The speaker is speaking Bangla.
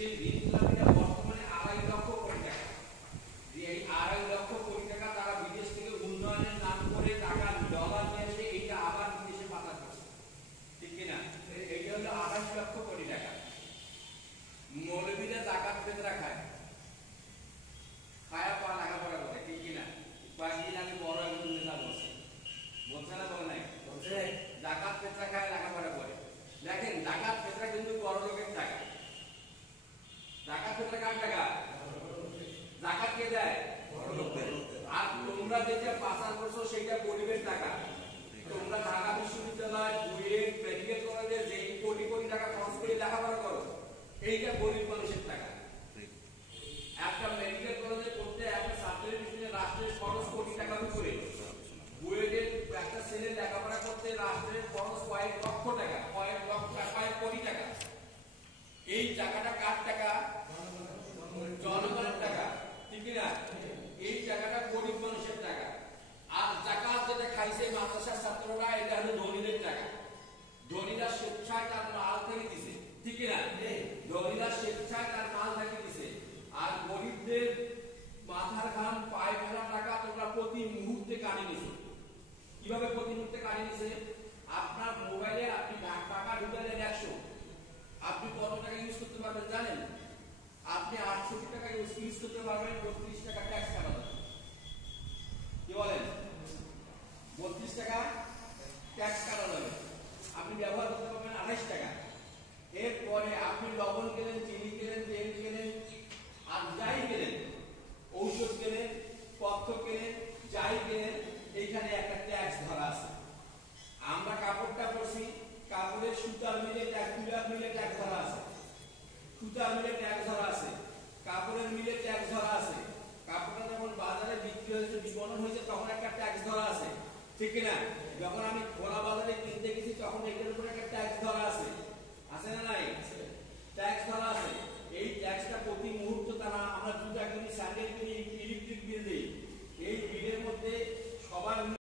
সেই ঋণগুলো বর্তমানে 2.5 লক্ষ কোটি টাকা। এই 2.5 লক্ষ কোটি টাকা তারা বিদেশ থেকে উন্নয়নের নাম করে টাকা ডলার নিয়ে এসে এইটা আবার বিদেশে পাচার করছে, ঠিক কিনা? এইটা হলো 28 লক্ষ কোটি টাকা। মৌলবীরা জাকাত ফিতরা খায়, খায়া পা লেখাপড়া করে, ঠিক কিনা? কয়েকদিন আগে বড় একজন নেতা বলছে, বলছে না বলে নাই? বলছে জাকাত ফিতরা খায় লেখাপড়া করে। দেখেন জাকাত ফিতরা কিন্তু বড় লোকের টাকা। জাকাত ফিতরা কার টাকা? জাকাত কে দেয়? বড় লোকের। আর তোমরা যেটা পাচার করছো সেটা গরিবের টাকা। তোমরা ঢাকা বিশ্ববিদ্যালয় বুয়েট মেডিকেল কলেজে যে কোটি কোটি টাকা খরচ করে লেখাপড়া করো, এইটা গরিব মানুষের টাকা। একটা মেডিকেল কলেজে পড়তে একটা ছাত্রের পিছনে রাষ্ট্রের খরচ কোটি টাকার উপরে। বুয়েটের একটা ছেলে লেখাপড়া করতে রাষ্ট্রের খরচ কয়েক লক্ষ টাকা, কয়েক কোটি টাকা। এই টাকাটা কার টাকা? জনগণের টাকা, ঠিক না? এই টাকাটা গরিব মানুষের টাকা। আর জাকাত যেটা খাইছে মাদ্রাসার ছাত্ররা, এটা হলো ধনীদের টাকা। ধনীরা স্বেচ্ছায় তার মাল থেকে দিছে, ঠিক না? ধনীরা স্বেচ্ছায় তার মাল থেকে দিছে। আর গরিবদের মাথার ঘাম পায়ে ফেলা টাকা তোমরা প্রতি মুহূর্তে কাটে নিছো। কিভাবে প্রতি মুহূর্তে কাটে নিছে? আপনার মোবাইলে আপনি টাকা ঢুকালেন 100, আপনি কত টাকা ইউজ করতে পারবেন জানেন? আপনি 68 টাকা ইউজ করতে পারবেন, 32 টাকা ট্যাক্স কাটা যাবে। কি বলেন? 32 টাকা ট্যাক্স কাটা যাবে। আপনি ব্যবহার করতে পারবেন 28 টাকা। এরপরে আপনি লবণ কেনেন, চিনি কেনেন, তেল কেনেন, আর যাই কেনেন, ঔষধ কেনেন, পথ্য কেনেন, যাই কেনেন, এইখানে একটা ট্যাক্স ধরা আছে। আমরা কাপড়টা পরছি, কাপড়ের সুতার মিলে ট্যাক্স, তুলার মিলে ট্যাক্স ধরা আছে, সুতার মিলে ট্যাক্স ধরা আছে, কাপড়ের মিলে ট্যাক্স ধরা আছে। কাপড়টা যখন বাজারে বিক্রি হয়েছে, বিপণন হয়েছে, তখন একটা ট্যাক্স ধরা আছে, ঠিক না?